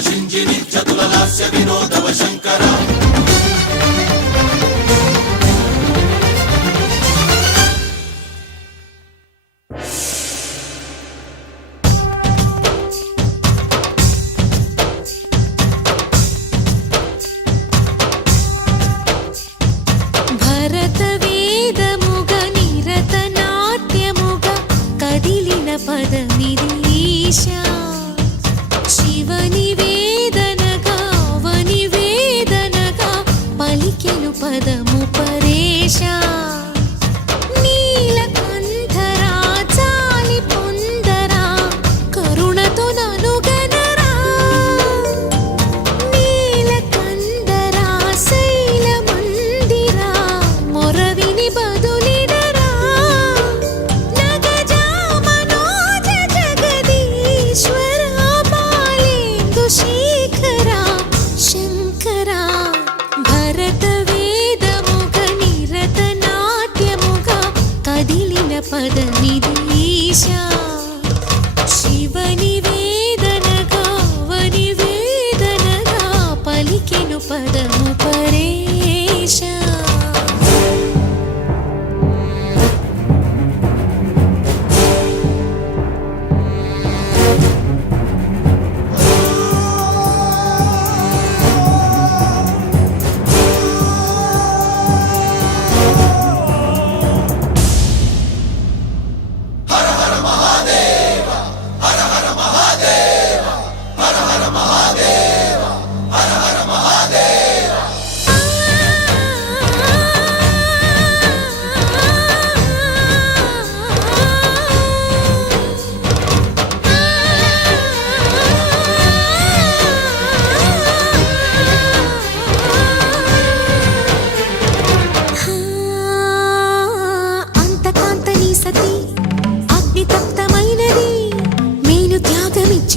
शिञ्जिनि चतुललास्य विनोदव शङ्करा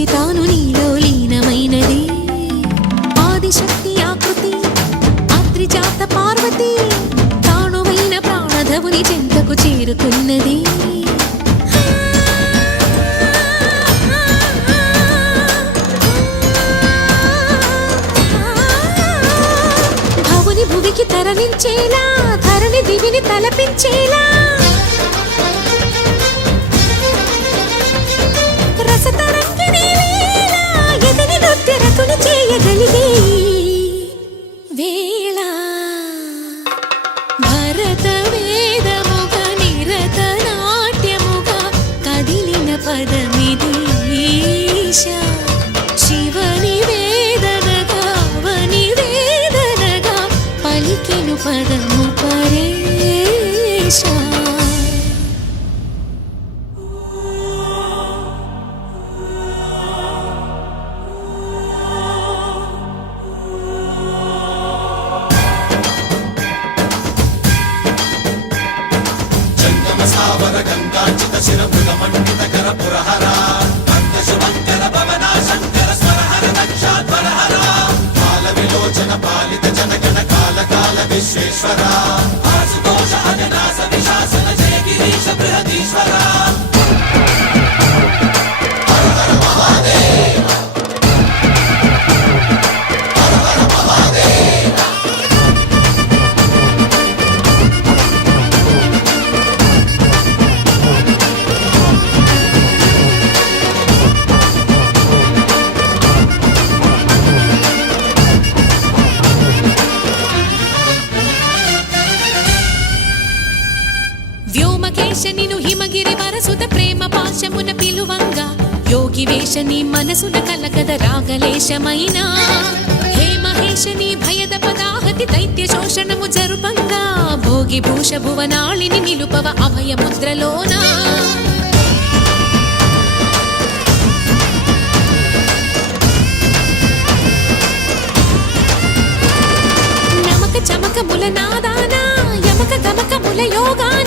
తాను నీలో లీనమైనది ఆదిశక్తి ఆకృతి అద్రిజాత పార్వతి తానువైన ప్రాణధవుని చెంతకు చేరుకున్నది భవుని భువికి తరలించేలా ధరణి దివిని తలపించేలా చేయగలిగే వేళ భరత వేదముగ నిరత నాట్యముగ కదిలిన పదమిది ఈశా శివని వేదనగా వని వేదనగా పలికెను పదము పరేశా विश्वेश्वरा आशुतोष अजनास विशासन जय गिरीश बृहदीश्वरा हर हर महादेव हर हर महादेव నిను హిమగిరి వరసుత ప్రేమ పాశమున పిలువంగా యోగి వేషని మనసున కలకద రాగలేశమైనా హే మహేశని భయద పదాహతి దైత్య శోషణము జరుపంగా భోగి భూష భువనాళిని నిలుపవ అభయ ముద్రలోనా నమక చమక ముల నాదానా యమక గమక ముల యోగాన